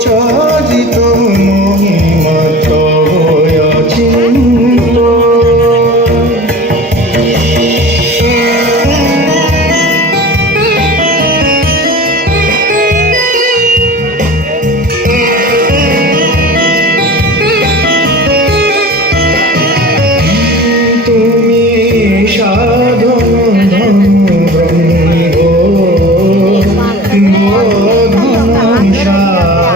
চরিত মহিমা তব অচিন্ত তুমি সাধন ধন ধন সাধনে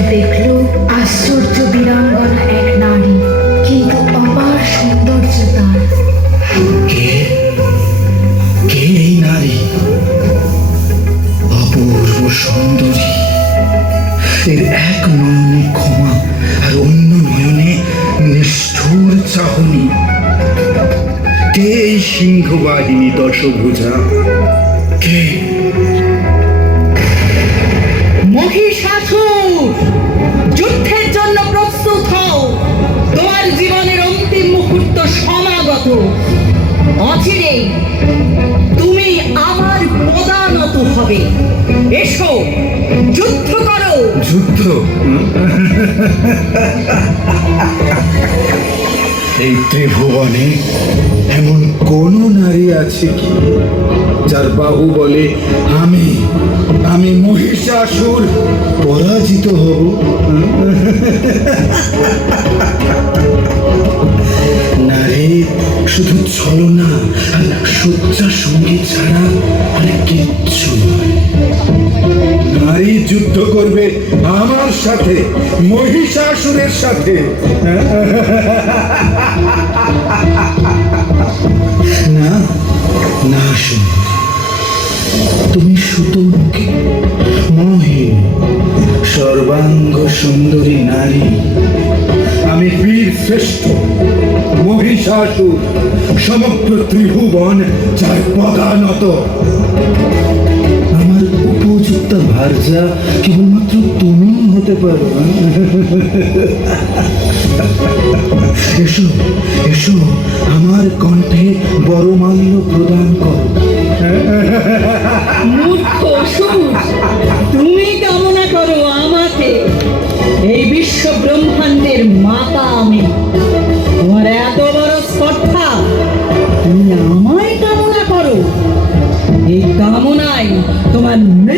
দেখল আশ্চর্য বীরাঙ্গনা এক নারী। কি অপার সৌন্দর্য তার। কে? কে এই নারী? অপূর্ব সুন্দরী। এর এক নয়নে ক্ষমা আর অন্য নয়নে নিষ্ঠুর চাহনি। কে এই সিংহবাহিনী দশভুজা? কে? মহিষাসুর! তুমি আমার পদানত হবে। এসো, যুদ্ধ করো। যুদ্ধ? এই ত্রিভুবনে এমন কোন নারী আছে কি, যার বাহু বলে, আমি আমি মহিষাসুর, পরাজিত হব শুধু ছলনা আর সজ্জা সংগীত ছাড়া আর কিচ্ছু নারী যুদ্ধ করবে আমার সাথে, মহিষাসুরের সাথে। না না সুন্দর তুমি সুতর্কে মহিন, সর্বাঙ্গ সুন্দরী নারী। আমি বীর শ্রেষ্ঠ। মহিষাসুর সমগ্র ত্রিভুবন চায় পদানত। আমার উপযুক্ত ভার্যা, কেবলমাত্র তুমি হতে পারো। এসো এসো, আমার কণ্ঠে বড় মাল্য প্রদান করো।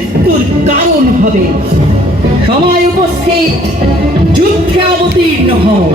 মৃত্যুর কারণ হবে। সময় উপস্থিত যুদ্ধে অবতীর্ণ হও।